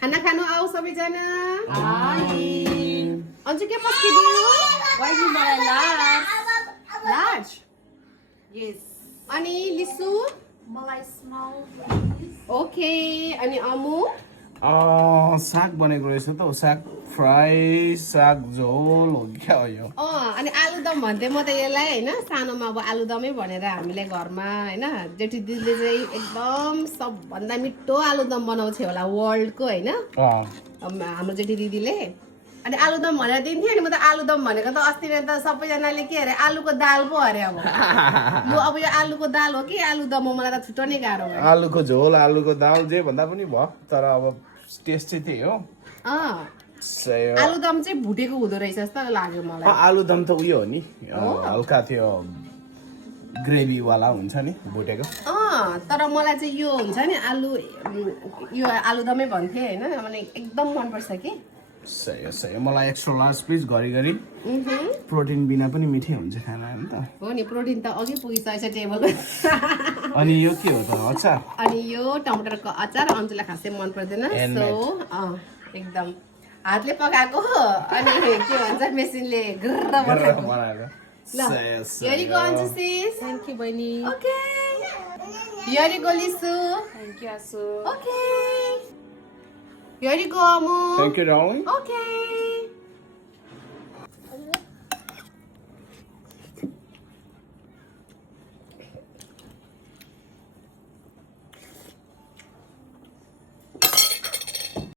खाना खानु आऊ सबैजना Hi. अन्जु के पस्किदियो Why do you large? Large Yes. अनि लिसु Malay small, please. ओके अनि अमु साग बनेको रहेछ त साग फ्राई साग झोल हो क्या हो यो अनि आलुदम भन्थे म त यसलाई होइन सानोमा अब आलुदमै भनेर हामीले घरमा होइन जेठी दिदीले चाहिँ एकदम सबभन्दा मिठो आलुदम बनाउँछ होला वर्ल्डको होइन हाम्रो जेठी दिदीले अनि आलुदम भनेर दिन्थ्यो नि म त आलुदम भनेको त अस्ति नै त सबैजनाले के अरे आलुको दाल पो अरे अब अब यो आलुको दाल हो कि आलुदम हो मलाई त छुट्टो नै गाह्रो भयो आलुको झोल आलुको दाल जे भन्दा पनि भयो तर अब टेस्ट चाहिँ त्यही हो सही हो। आलुदम चाहिँ भुटेको हुँदो रहेछ जस्तो लाग्यो मलाई आलुदम त उयो हो नि हल्का त्यो ग्रेभी वाला हुन्छ नि भुटेको तर मलाई चाहिँ यो हुन्छ नि आलु यो आलुदमै भन्थे होइन मलाई एकदम मनपर्छ कि सही हो सही हो मलाई एक्स्ट्रा लार्ज प्लिज घरिघरि प्रोटिन बिना पनि मिठै हुन्छ खाना होइन त हो नि प्रोटिन त अघि पुगिसकेछ टेबल अनि यो के हो त अचार अनि यो टमाटरको अचार अन्जुलाई खासै मन पर्दैन सो एकदम हातले पकाएको अनि के भन्छ मेसिनले ग्रर गरेर बनाएको बनाएको ल सही हो, सही यरी हो। गो Anju sis Thank you, Bunny. Okay यरी गो Lisu Thank you, Asu. Okay यरी गो Amu Thank you, darling. Okay